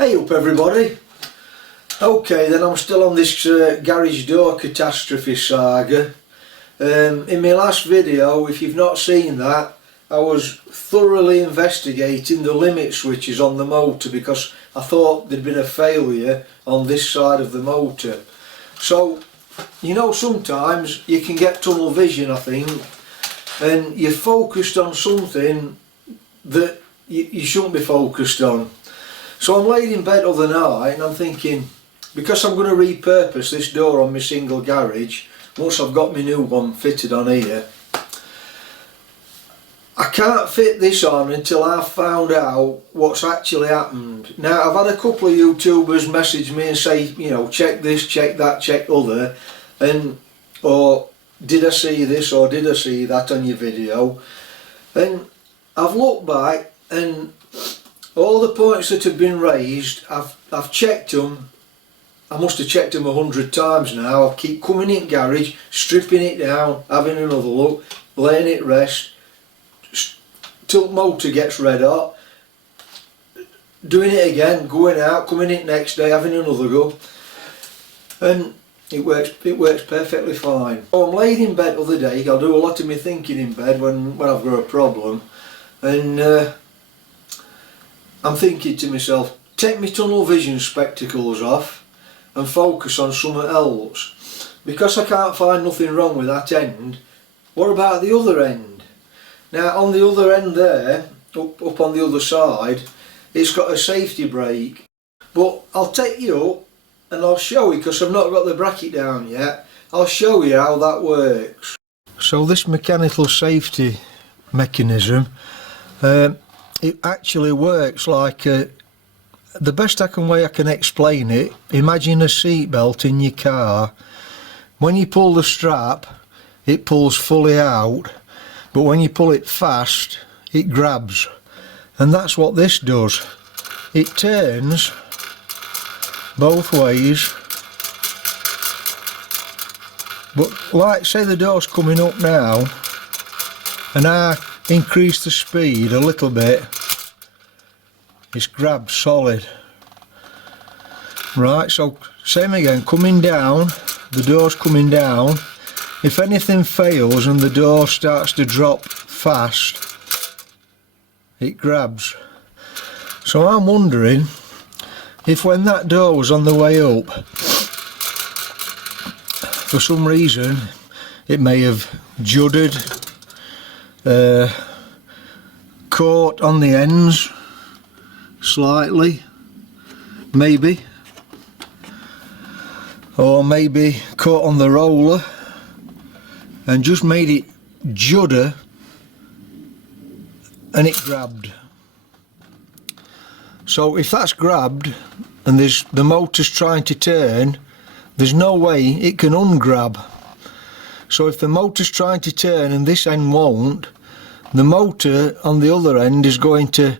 Hey up everybody. Okay then, I'm still on this garage door catastrophe saga. In my last video, if you've not seen that, I was thoroughly investigating the limit switches on the motor because I thought there'd been a failure on this side of the motor. So, you know, sometimes you can get tunnel vision, I think, and you're focused on something that you shouldn't be focused on. So I'm laying in bed other night and I'm thinking, because I'm going to repurpose this door on my single garage, once I've got my new one fitted on here, I can't fit this on until I've found out what's actually happened. Now, I've had a couple of YouTubers message me and say, you know, check this, check that, check other, and or did I see this or did I see that on your video? And I've looked back and all the points that have been raised, I've checked them. I must have checked them 100 times now. I keep coming in garage, stripping it down, having another look, laying it rest, till the motor gets red hot, doing it again, going out, coming in next day, having another go, and it works perfectly fine. So I'm laying in bed the other day. I'll do a lot of my thinking in bed when I've got a problem, and I'm thinking to myself, take my tunnel vision spectacles off and focus on something else. Because I can't find nothing wrong with that end, what about the other end? Now on the other end there, up on the other side, it's got a safety brake. But I'll take you up and I'll show you, because I've not got the bracket down yet, I'll show you how that works. So this mechanical safety mechanism, it actually works like the best way I can explain it, imagine a seat belt in your car. When you pull the strap, it pulls fully out, but when you pull it fast, it grabs. And that's what this does. It turns both ways. But like, say the door's coming up now, and I increase the speed a little bit, it's grabbed solid. Right, so same again, coming down, the door's coming down. If anything fails and the door starts to drop fast, it grabs. So I'm wondering if when that door was on the way up, for some reason it may have judded, caught on the ends slightly, maybe, or maybe caught on the roller and just made it judder and it grabbed. So if that's grabbed and the motor's trying to turn, there's no way it can ungrab. So if the motor's trying to turn and this end won't, the motor on the other end is going to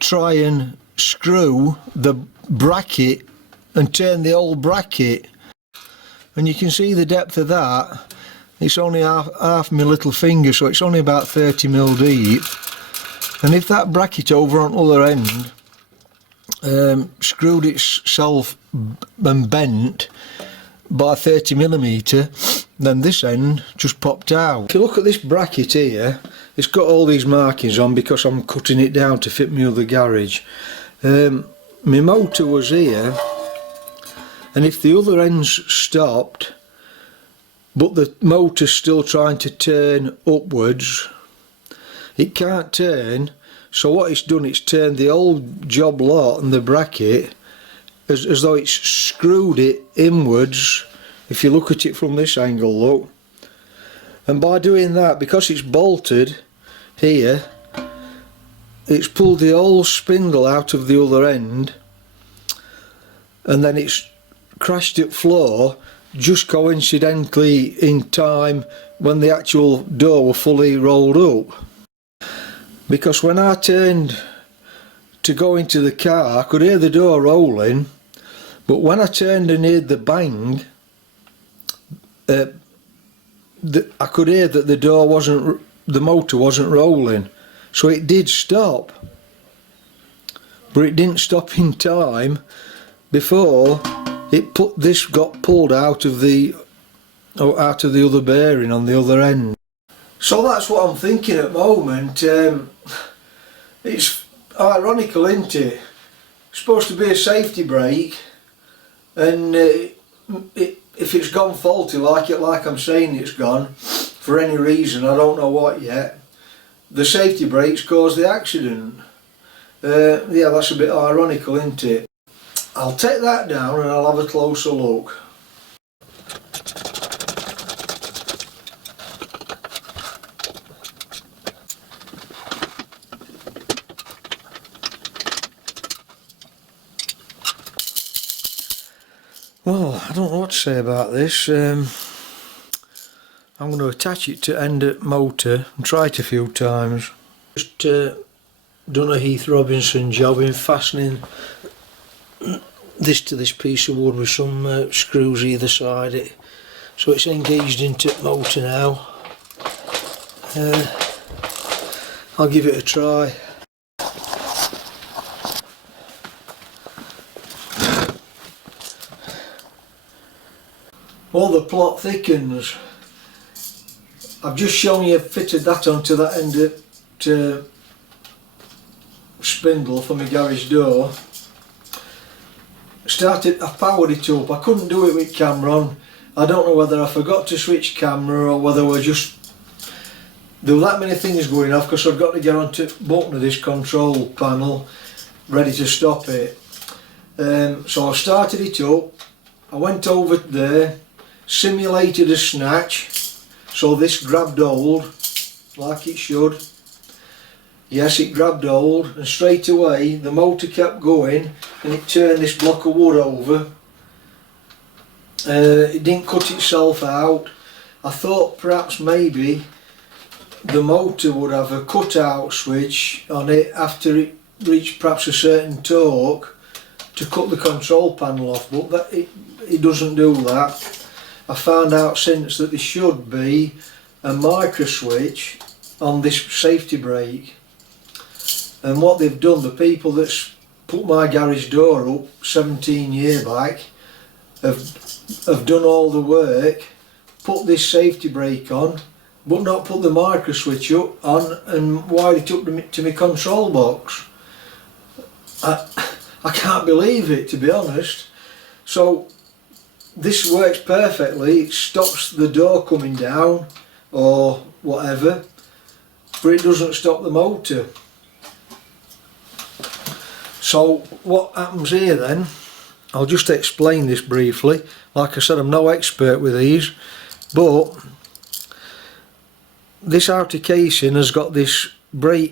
try and screw the bracket and turn the old bracket. And you can see the depth of that. It's only half my little finger, so it's only about 30mm deep. And if that bracket over on the other end screwed itself and bent by 30mm, then this end just popped out. If you look at this bracket here, it's got all these markings on because I'm cutting it down to fit my other garage. My motor was here, and if the other end's stopped but the motor's still trying to turn upwards, it can't turn. So what it's done, it's turned the old job lot and the bracket as though it's screwed it inwards. If you look at it from this angle, look, and by doing that, because it's bolted here, it's pulled the old spindle out of the other end, and then it's crashed it floor just coincidentally in time when the actual door was fully rolled up. Because when I turned to go into the car, I could hear the door rolling, but when I turned and heard the bang, I could hear that the motor wasn't rolling, so it did stop. but it didn't stop in time before this got pulled out of the other bearing on the other end. So that's what I'm thinking at the moment. It's ironical, isn't it? It's supposed to be a safety brake, and if it's gone faulty like I'm saying it's gone, for any reason, I don't know what yet, the safety brakes caused the accident. Yeah, that's a bit ironical, isn't it? I'll take that down and I'll have a closer look. Well, I don't know what to say about this. I'm going to attach it to end at motor and try it a few times. Just done a Heath Robinson job in fastening this to this piece of wood with some screws either side. So it's engaged into motor now. I'll give it a try. Well, the plot thickens. I've just shown you fitted that onto that end of spindle for my garage door. I powered it up. I couldn't do it with camera on. I don't know whether I forgot to switch camera or whether there were that many things going off, because I've got to get onto the button of this control panel ready to stop it. So I started it up. I went over there, simulated a snatch, so this grabbed hold like it should. Yes, it grabbed hold, and straight away the motor kept going and it turned this block of wood over. It didn't cut itself out. I thought perhaps maybe the motor would have a cutout switch on it after it reached perhaps a certain torque to cut the control panel off, but it doesn't do that. I found out since that there should be a micro switch on this safety brake, and what they've done, the people that's put my garage door up 17 years back have done all the work, put this safety brake on but not put the micro switch up on and wired it up to my control box. I can't believe it, to be honest. So this works perfectly. It stops the door coming down or whatever, but it doesn't stop the motor. So what happens here then, I'll just explain this briefly. Like I said, I'm no expert with these, but this outer casing has got this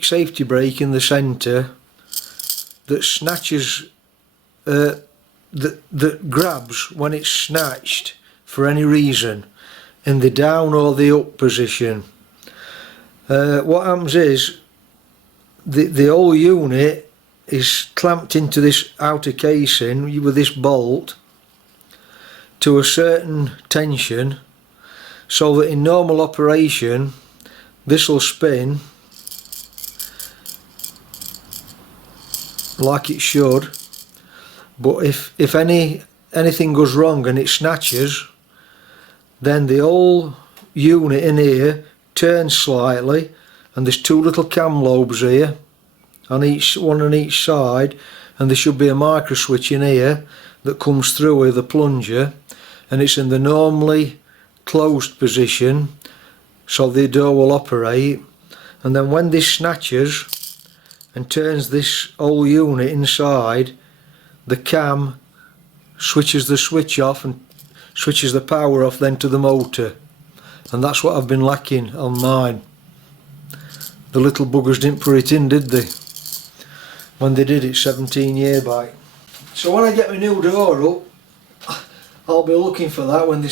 safety brake in the centre that snatches, that grabs when it's snatched for any reason in the down or the up position. What happens is the whole unit is clamped into this outer casing with this bolt to a certain tension, so that in normal operation this will spin like it should, but if anything goes wrong and it snatches, then the whole unit in here turns slightly, and there's two little cam lobes here one on each side, and there should be a micro switch in here that comes through with a plunger, and it's in the normally closed position so the door will operate. And then when this snatches and turns this whole unit inside, the cam switches the switch off and switches the power off then to the motor. And that's what I've been lacking on mine. The little buggers didn't put it in, did they? When they did it 17 years back. So when I get my new door up, I'll be looking for that when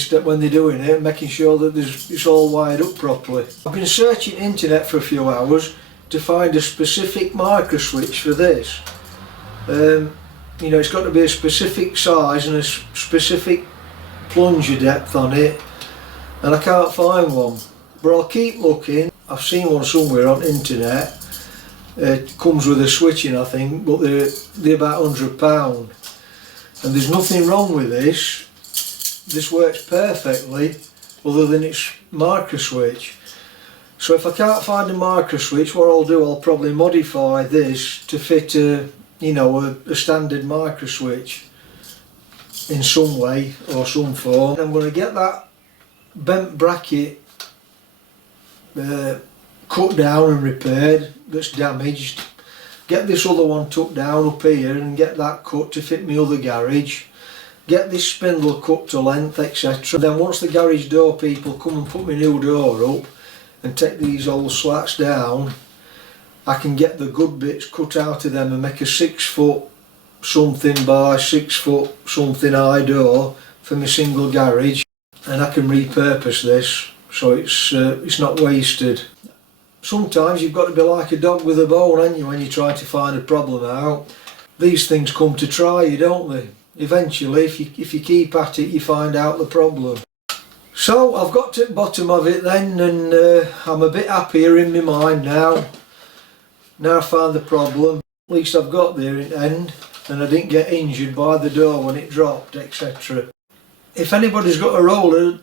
they're doing it, making sure that it's all wired up properly. I've been searching the internet for a few hours to find a specific micro switch for this. You know, it's got to be a specific size and a specific plunger depth on it, and I can't find one. But I'll keep looking. I've seen one somewhere on the internet, It comes with a switching, I think, but they're about £100. And there's nothing wrong with this. This works perfectly, other than its marker switch. So if I can't find a marker switch, what I'll do, I'll probably modify this to fit a standard marker switch in some way or some form. I'm going to get that bent bracket cut down and repaired that's damaged. Get this other one tucked down up here and get that cut to fit my other garage. Get this spindle cut to length, etc. Then once the garage door people come and put my new door up and take these old slats down, I can get the good bits cut out of them and make a 6 foot something by 6 foot something high door for my single garage, and I can repurpose this so it's not wasted. Sometimes you've got to be like a dog with a bone, haven't you, when you try to find a problem out. These things come to try you, don't they? Eventually, if you keep at it, you find out the problem. So I've got to the bottom of it then, and I'm a bit happier in my mind now. Now I found the problem. At least I've got there in the end, and I didn't get injured by the door when it dropped, etc. If anybody's got a roller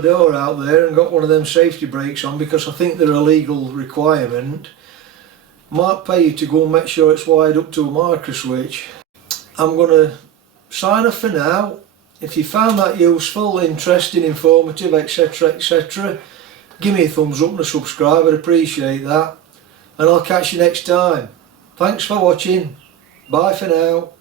door out there and got one of them safety brakes on, because I think they're a legal requirement, might pay you to go and make sure it's wired up to a marker switch. I'm going to sign off for now. If you found that useful, interesting, informative, etc, etc, give me a thumbs up and a subscribe, I'd appreciate that. And I'll catch you next time. Thanks for watching. Bye for now.